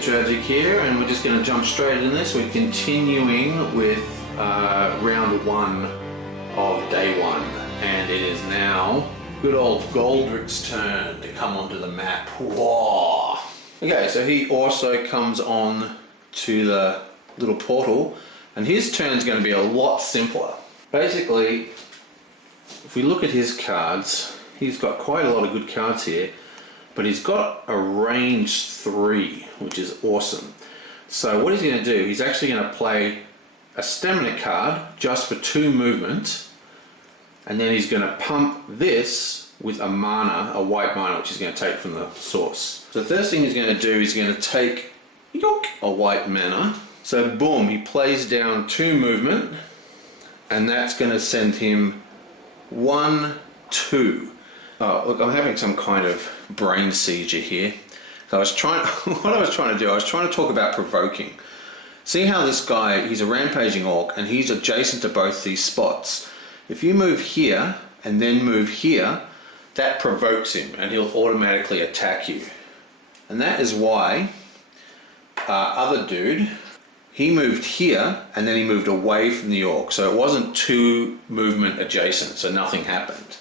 fairly tragic here, and we're just going to jump straight in this. We're continuing with round 1 of day 1, and it is now good old Goldrick's turn to come onto the map. Whoa! Okay, so he also comes on to the little portal, and his turn's going to be a lot simpler. Basically, if we look at his cards, he's got quite a lot of good cards here, but he's got a range 3, which is awesome. So what he's going to do, he's actually going to play a stamina card just for 2 movement, and then he's going to pump this with a mana, a white mana, which he's going to take from the source. So the first thing he's going to do is going to take a white mana. So boom, he plays down 2 movement, and that's going to send him 1, 2. Oh, look, I'm having some kind of brain seizure here. So I was trying, what I was trying to do, I was trying to talk about provoking. See how this guy, he's a rampaging orc, and he's adjacent to both these spots. If you move here and then move here, that provokes him, and he'll automatically attack you. And that is why other dude, he moved here and then he moved away from the orc. So it wasn't 2 movement adjacent, so nothing happened.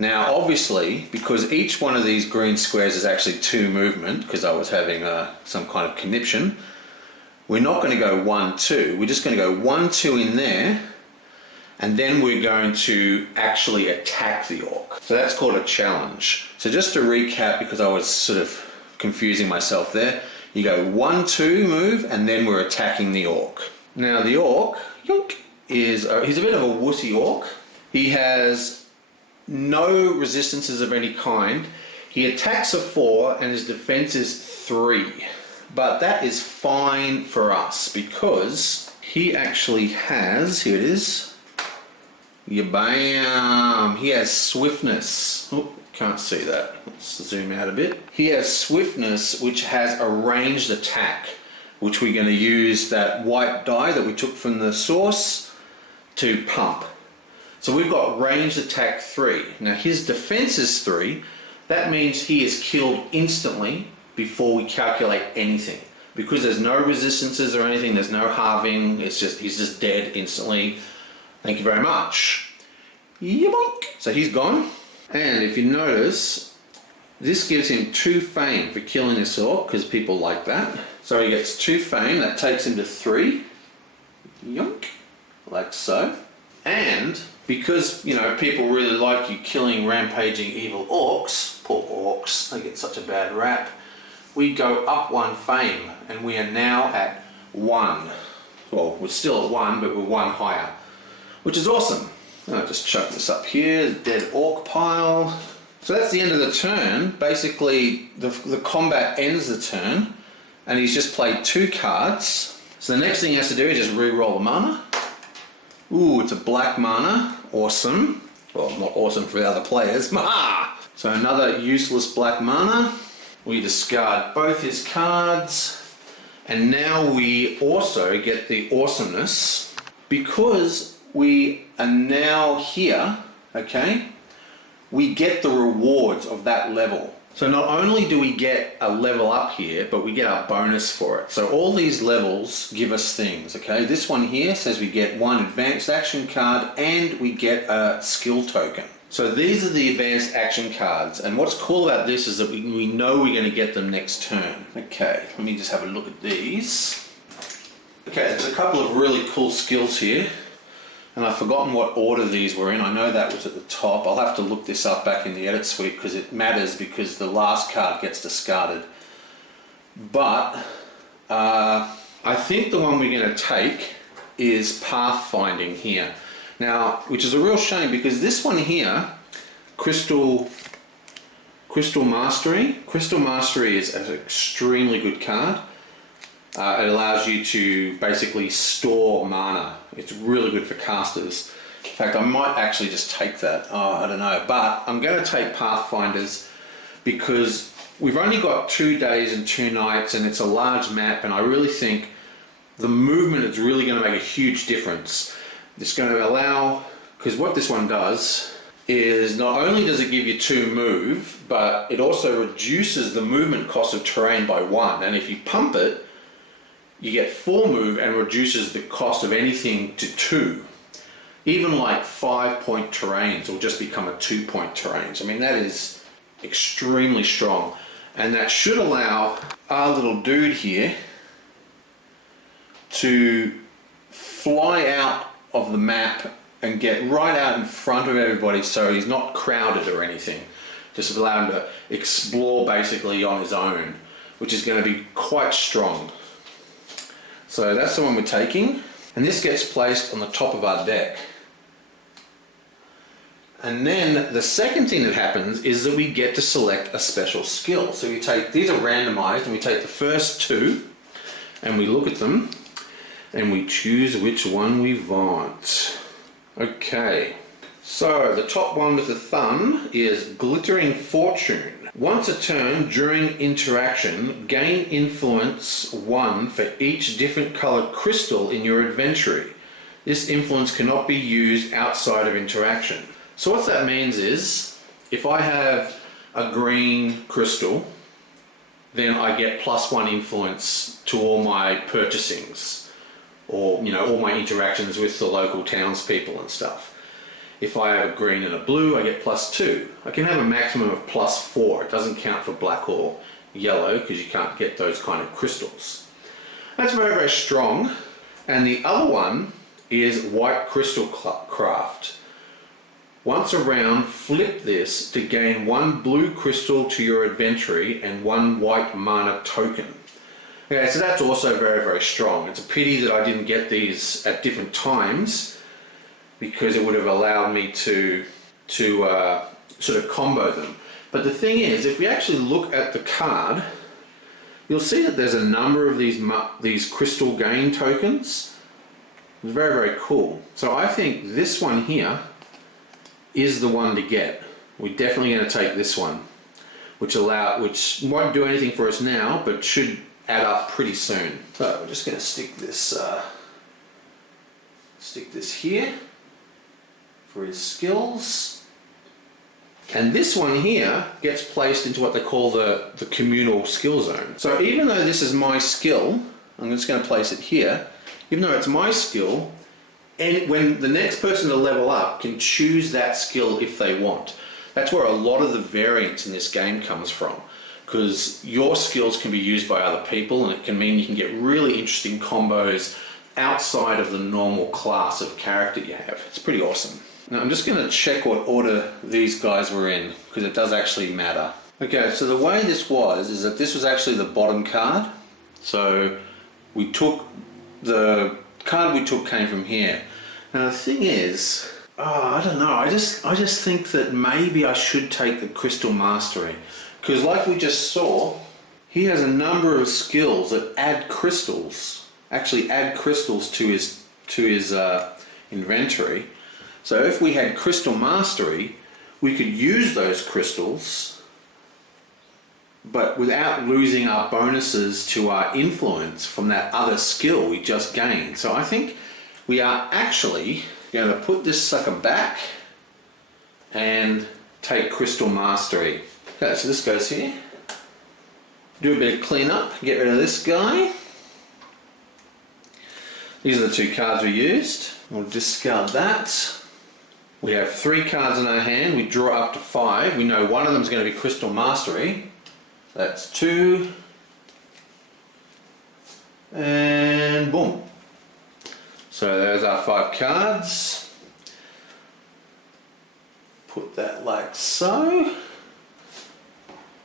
Now obviously, because each one of these green squares is actually 2 movement, because I was having some kind of conniption, we're not going to go 1, 2. We're just going to go 1, 2 in there, and then we're going to actually attack the orc. So that's called a challenge. So just to recap, because I was sort of confusing myself there, you go 1, 2 move, and then we're attacking the orc. Now the orc, he's a bit of a wussy orc. He has no resistances of any kind. He attacks a 4 and his defense is 3. But that is fine for us because he actually has, here it is, bam, he has swiftness. Oh, can't see that. Let's zoom out a bit. He has swiftness, which has a ranged attack, which we're going to use that white die that we took from the source to pump. So we've got ranged attack 3. Now his defense is 3. That means he is killed instantly before we calculate anything. Because there's no resistances or anything, there's no halving, he's just dead instantly. Thank you very much. Yoink. So he's gone. And if you notice, this gives him 2 fame for killing this orc, because people like that. So he gets 2 fame, that takes him to 3. Yoink. Like so. And because, you know, people really like you killing rampaging evil orcs, poor orcs, they get such a bad rap, we go up 1 fame, and we are now at 1. Well, we're still at 1, but we're 1 higher, which is awesome. I'll just chuck this up here, dead orc pile. So that's the end of the turn. Basically, the combat ends the turn, and he's just played 2 cards. So the next thing he has to do is just re-roll the mana. Ooh, it's a black mana. Awesome. Well, not awesome for the other players. So another useless black mana. We discard both his cards. And now we also get the awesomeness. Because we are now here, okay, we get the rewards of that level. So not only do we get a level up here, but we get our bonus for it. So all these levels give us things, okay? This one here says we get 1 advanced action card and we get a skill token. So these are the advanced action cards. And what's cool about this is that we know we're going to get them next turn. Okay, let me just have a look at these. Okay, there's a couple of really cool skills here. And I've forgotten what order these were in. I know that was at the top. I'll have to look this up back in the edit suite because it matters, because the last card gets discarded. But I think the one we're going to take is Pathfinding here. Now, which is a real shame because this one here, Crystal Mastery. Crystal Mastery is an extremely good card. It allows you to basically store mana. It's really good for casters. In fact, I might actually just take that. Oh, I don't know. But I'm going to take Pathfinders because we've only got 2 days and 2 nights, and it's a large map, and I really think the movement is really going to make a huge difference. It's going to allow, because what this one does is not only does it give you 2 move, but it also reduces the movement cost of terrain by 1. And if you pump it, you get 4 move and reduces the cost of anything to 2. Even like 5-point terrains will just become a 2-point terrains. I mean, that is extremely strong. And that should allow our little dude here to fly out of the map and get right out in front of everybody, so he's not crowded or anything. Just allow him to explore basically on his own, which is going to be quite strong. So that's the one we're taking, and this gets placed on the top of our deck. And then the second thing that happens is that we get to select a special skill. So we take, these are randomized, and we take the first 2 and we look at them and we choose which one we want. Okay, so the top one with the thumb is Glittering Fortune. Once a turn during interaction, gain influence 1 for each different colored crystal in your inventory. This influence cannot be used outside of interaction. So what that means is, if I have a green crystal, then I get +1 influence to all my purchasings, or all my interactions with the local townspeople and stuff. If I have a green and a blue, I get +2. I can have a maximum of +4. It doesn't count for black or yellow because you can't get those kind of crystals. That's very, very strong. And the other one is White Crystal Craft. Once a round, flip this to gain 1 blue crystal to your inventory and 1 white mana token. Okay, so that's also very, very strong. It's a pity that I didn't get these at different times, because it would have allowed me to sort of combo them. But the thing is, if we actually look at the card, you'll see that there's a number of these crystal gain tokens. It's very, very cool. So I think this one here is the one to get. We're definitely going to take this one, which won't do anything for us now, but should add up pretty soon. So we're just going to stick this here for his skills, and this one here gets placed into what they call the communal skill zone. So even though this is my skill, I'm just going to place it here. Even though it's my skill, and when the next person to level up can choose that skill if they want. That's where a lot of the variance in this game comes from, because your skills can be used by other people, and it can mean you can get really interesting combos outside of the normal class of character you have. It's pretty awesome. Now I'm just going to check what order these guys were in, because it does actually matter. Okay, so the way this was is that this was actually the bottom card. So we took the card we took came from here. Now the thing is, I don't know, I just think that maybe I should take the Crystal Mastery. Because like we just saw, he has a number of skills that add crystals, actually add crystals to his inventory. So if we had Crystal Mastery, we could use those crystals, but without losing our bonuses to our influence from that other skill we just gained. So I think we are actually going to put this sucker back and take Crystal Mastery. Okay, so this goes here. Do a bit of cleanup, get rid of this guy. These are the 2 cards we used. We'll discard that. We have 3 cards in our hand. We draw up to 5. We know one of them is going to be Crystal Mastery. That's 2. And boom. So there's our 5 cards. Put that like so.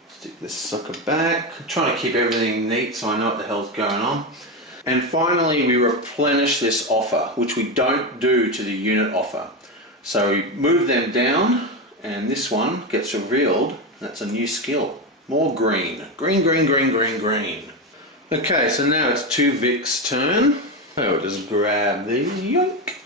Stick this sucker back. I'm trying to keep everything neat so I know what the hell's going on. And finally we replenish this offer, which we don't do to the unit offer. So we move them down and this one gets revealed. That's a new skill. More green. Green, green, green, green, green. Okay, so now it's 2 Vic's turn. So just grab these, yoink.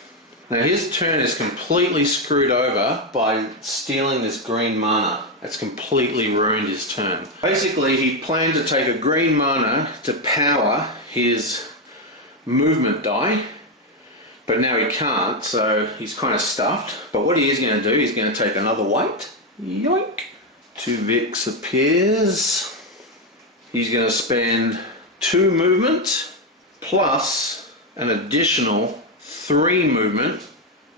Now his turn is completely screwed over by stealing this green mana. It's completely ruined his turn. Basically he planned to take a green mana to power his movement die, But now he can't, so he's kind of stuffed. But what he is going to do, he's going to take another white. Yoink! 2 Vix appears. He's going to spend 2 movement plus an additional 3 movement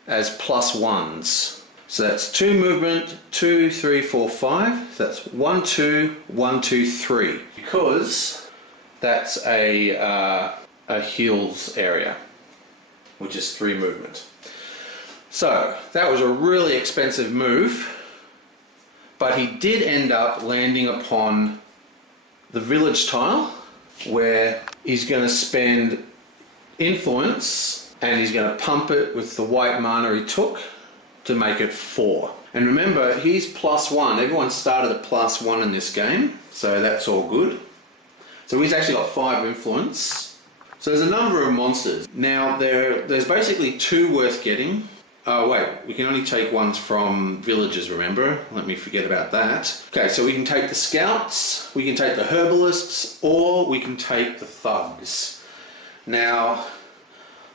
as +1s. So that's 2 movement, 2, 3, 4, 5. So that's 1, 2, 1, 2, 3. Because that's a heals area, which is 3 movement. So that was a really expensive move, but he did end up landing upon the village tile, where he's going to spend influence and he's going to pump it with the white mana he took to make it 4. And remember, he's +1. Everyone started at +1 in this game, so that's all good. So he's actually got 5 influence. So there's a number of monsters. Now there's basically 2 worth getting. Oh wait, we can only take ones from villages, remember? Let me forget about that. Okay, so we can take the scouts, we can take the herbalists, or we can take the thugs. Now,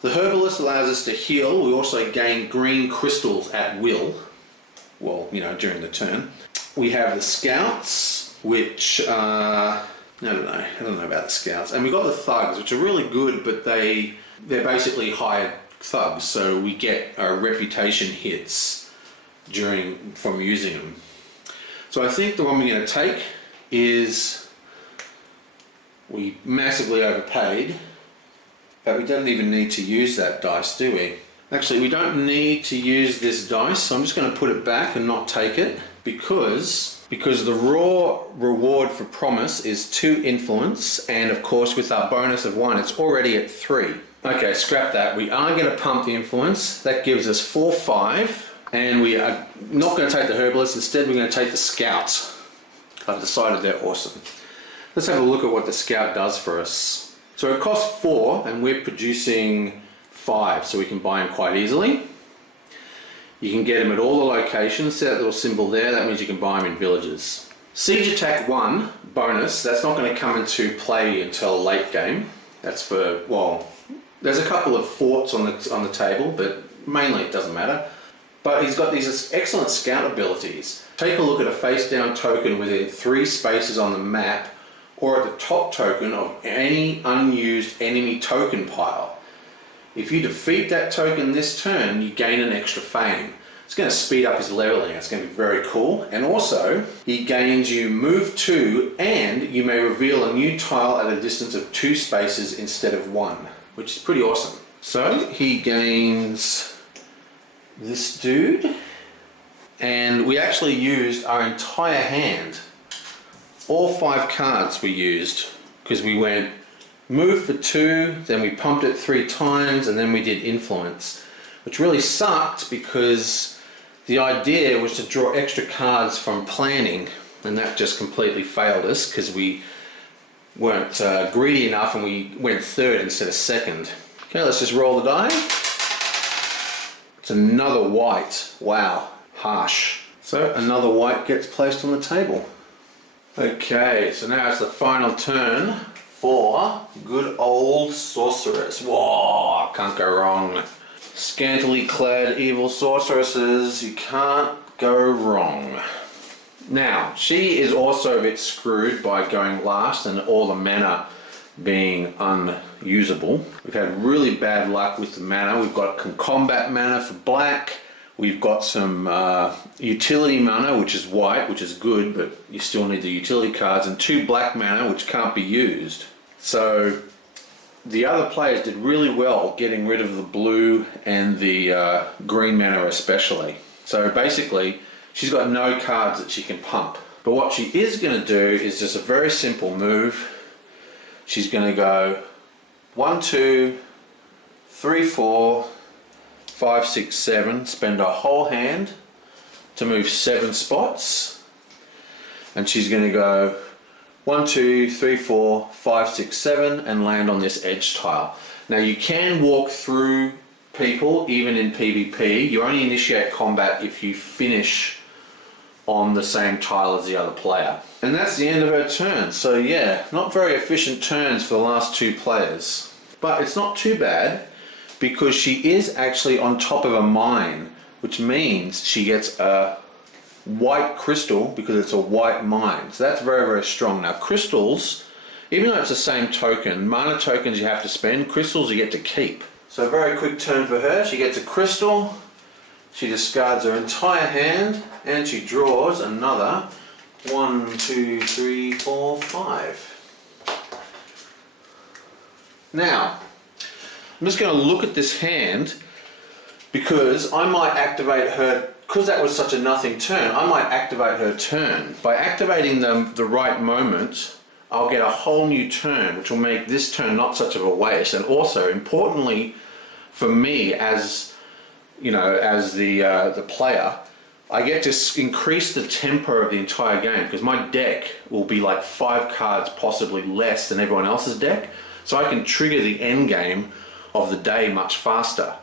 the herbalist allows us to heal. We also gain green crystals at will. Well, you know, during the turn. We have the scouts, which I don't know about the scouts. And we've got the thugs, which are really good, but they're basically hired thugs, so we get reputation hits from using them. So I think the one we're going to take is, we massively overpaid, but we don't even need to use that dice, do we? Actually, we don't need to use this dice, so I'm just going to put it back and not take it, because the raw reward for promise is 2 influence, and of course with our bonus of 1 it's already at 3. Okay, scrap that. We are going to pump the influence. That gives us 4, 5, and we are not going to take the herbalist. Instead, we're going to take the scouts. I've decided they're awesome. Let's have a look at what the scout does for us. So it costs 4, and we're producing 5, so we can buy him quite easily. You can get him at all the locations. See that little symbol there? That means you can buy him in villages. Siege attack 1 bonus. That's not going to come into play until late game. That's for, well, there's a couple of forts on the table, but mainly it doesn't matter. But he's got these excellent scout abilities. Take a look at a face down token within 3 spaces on the map, or at the top token of any unused enemy token pile. If you defeat that token this turn, you gain an extra fame. It's going to speed up his leveling. It's going to be very cool. And also, he gains you move 2, and you may reveal a new tile at a distance of 2 spaces instead of 1. Which is pretty awesome. So he gains this dude, and we actually used our entire hand. All 5 cards we used, because we went move for 2, then we pumped it 3 times, and then we did influence, which really sucked because the idea was to draw extra cards from planning, and that just completely failed us because we weren't greedy enough and we went 3rd instead of 2nd. Okay, let's just roll the die. It's another white. Wow, harsh. So another white gets placed on the table. Okay, so now it's the final turn for good old sorceress. Whoa, can't go wrong. Scantily clad evil sorceresses, you can't go wrong. Now, she is also a bit screwed by going last and all the mana being unusable. We've had really bad luck with the mana. We've got combat mana for black. We've got some utility mana, which is white, which is good, but you still need the utility cards, and 2 black mana, which can't be used. So the other players did really well getting rid of the blue and the green mana especially. So basically, she's got no cards that she can pump. But what she is going to do is just a very simple move. She's going to go 1, 2, 3, 4, 5, 6, 7, spend her whole hand to move 7 spots. And she's going to go 1, 2, 3, 4, 5, 6, 7 and land on this edge tile. Now you can walk through people even in PvP. You only initiate combat if you finish on the same tile as the other player. And that's the end of her turn. So yeah, not very efficient turns for the last 2 players. But it's not too bad because she is actually on top of a mine, which means she gets a white crystal because it's a white mine. So that's very, very strong. Now crystals, even though it's the same token, mana tokens you have to spend, crystals you get to keep. So a very quick turn for her. She gets a crystal, she discards her entire hand, and she draws another 1, 2, 3, 4, 5. Now, I'm just going to look at this hand because I might activate her, because that was such a nothing turn, I might activate her turn. By activating the right moment, I'll get a whole new turn, which will make this turn not such of a waste. And also, importantly for me as, you know, as the player, I get to increase the tempo of the entire game because my deck will be like 5 cards, possibly less than everyone else's deck. So I can trigger the end game of the day much faster.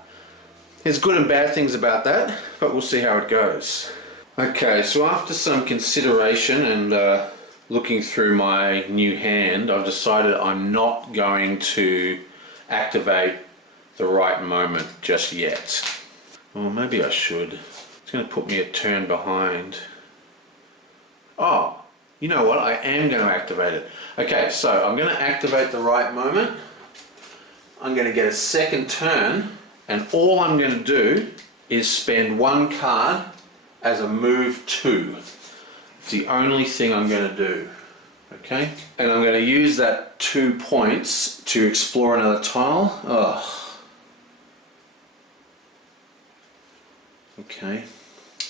There's good and bad things about that, but we'll see how it goes. Okay, so after some consideration and looking through my new hand, I've decided I'm not going to activate the right moment just yet. Well, maybe I should. It's going to put me a turn behind. Oh, you know what? I am going to activate it. Okay, so I'm going to activate the right moment. I'm going to get a second turn, and all I'm going to do is spend 1 card as a move 2. It's the only thing I'm going to do. Okay? And I'm going to use that 2 points to explore another tile. Oh. Okay.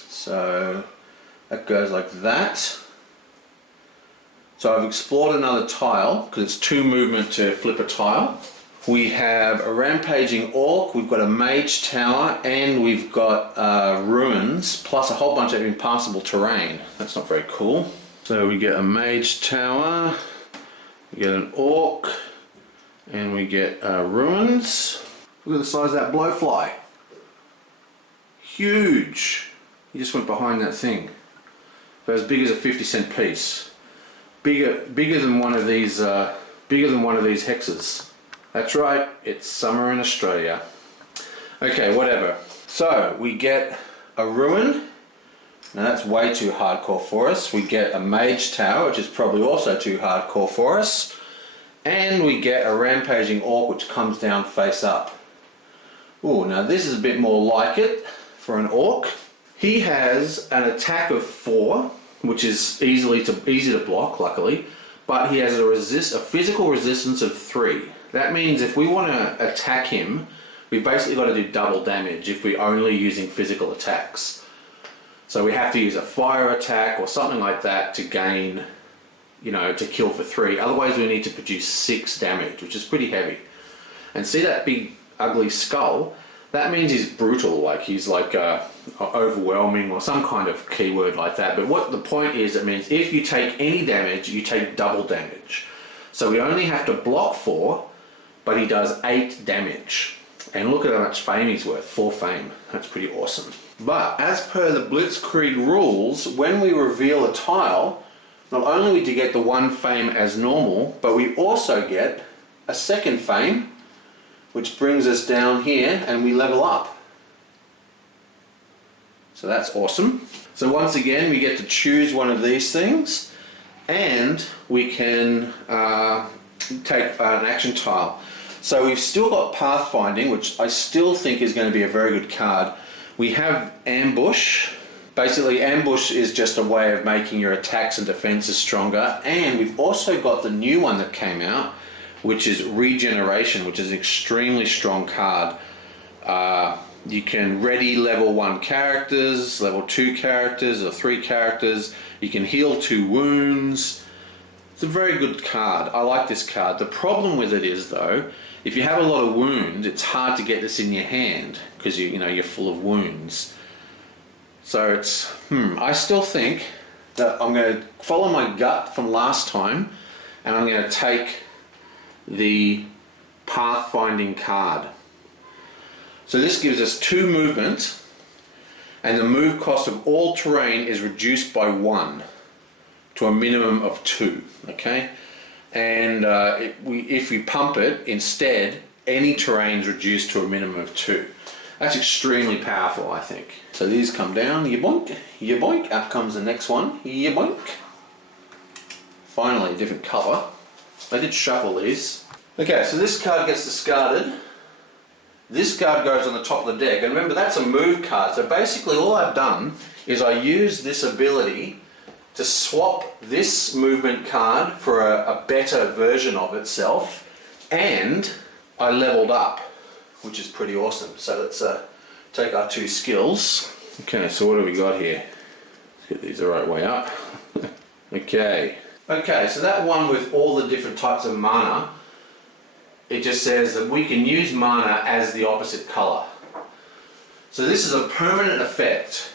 So that goes like that. So I've explored another tile because it's 2 movement to flip a tile. We have a rampaging orc, we've got a mage tower, and we've got ruins, plus a whole bunch of impassable terrain. That's not very cool. So we get a mage tower, we get an orc, and we get ruins. Look at the size of that blowfly. Huge. He just went behind that thing. About as big as a 50-cent piece. Bigger than one of these hexes. That's right, it's summer in Australia. Okay, whatever. So we get a ruin. Now that's way too hardcore for us. We get a mage tower, which is probably also too hardcore for us. And we get a rampaging orc, which comes down face up. Ooh, now this is a bit more like it for an orc. He has an attack of 4, which is easy to block, luckily, but he has a physical resistance of 3. That means if we want to attack him, we've basically got to do double damage if we're only using physical attacks. So we have to use a fire attack or something like that to gain, you know, to kill for 3. Otherwise we need to produce 6 damage, which is pretty heavy. And see that big ugly skull? That means he's brutal, like he's like overwhelming or some kind of keyword like that. But what the point is, it means if you take any damage, you take double damage. So we only have to block 4, but he does 8 damage. And look at how much fame he's worth, 4 fame. That's pretty awesome. But as per the Blitzkrieg rules, when we reveal a tile, not only do we get the 1 fame as normal, but we also get a 2nd fame, which brings us down here and we level up. So that's awesome. So once again, we get to choose one of these things, and we can take an action tile. So we've still got pathfinding, which I still think is going to be a very good card. We have ambush. Basically, ambush is just a way of making your attacks and defenses stronger. And we've also got the new one that came out, which is regeneration, which is an extremely strong card. You can ready level 1 characters, level 2 characters, or 3 characters. You can heal 2 wounds. It's a very good card. I like this card. The problem with it is, though, if you have a lot of wounds, it's hard to get this in your hand because you're full of wounds. So it's I still think that I'm going to follow my gut from last time, and I'm going to take the pathfinding card. So this gives us 2 movement, and the move cost of all terrain is reduced by 1 to a minimum of 2. Okay, and if we pump it instead, any terrain's reduced to a minimum of 2. That's extremely powerful, I think. So these come down, yoink, up comes the next one, yoink. Finally, a different colour. I did shuffle these. Okay, so this card gets discarded. This card goes on the top of the deck, and remember that's a move card, so basically all I've done is I use this ability to swap this movement card for a better version of itself, and I leveled up, which is pretty awesome. So let's take our 2 skills. Okay, so what do we got here? Let's get these the right way up. Okay, so that one with all the different types of mana, it just says that we can use mana as the opposite colour. So this is a permanent effect.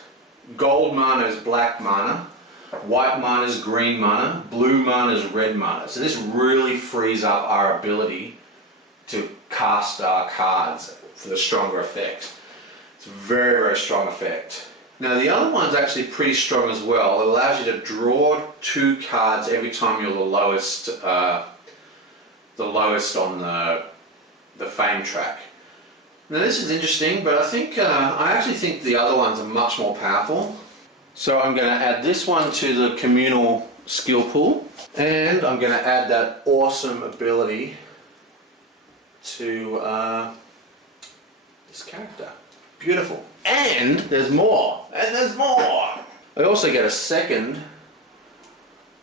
Gold mana is black mana, white mana is green mana, blue mana is red mana. So this really frees up our ability to cast our cards for the stronger effect. It's a very, very strong effect. Now the other one's actually pretty strong as well. It allows you to draw 2 cards every time you're the lowest on the fame track. Now this is interesting, but I actually think the other ones are much more powerful. So I'm going to add this one to the communal skill pool, and I'm going to add that awesome ability to this character. Beautiful. And there's more. I also get a second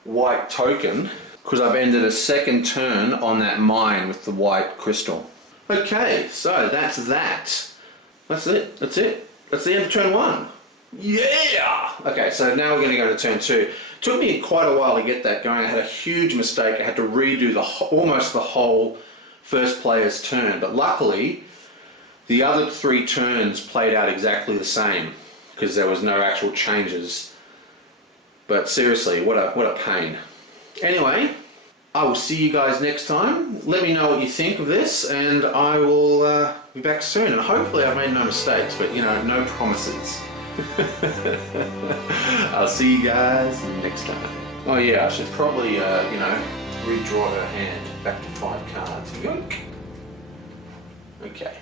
white token because I've ended a second turn on that mine with the white crystal. Okay, so that's that. That's it. That's the end of turn 1. Yeah! Okay, so now we're going to go to turn 2. It took me quite a while to get that going. I had a huge mistake. I had to redo almost the whole first player's turn, but luckily the other 3 turns played out exactly the same because there was no actual changes. But seriously, what a pain. Anyway, I will see you guys next time. Let me know what you think of this, and I will be back soon. And hopefully I've made no mistakes, but no promises. I'll see you guys next time. Oh yeah, I should probably, redraw her hand back to 5 cards. Yoink. Okay.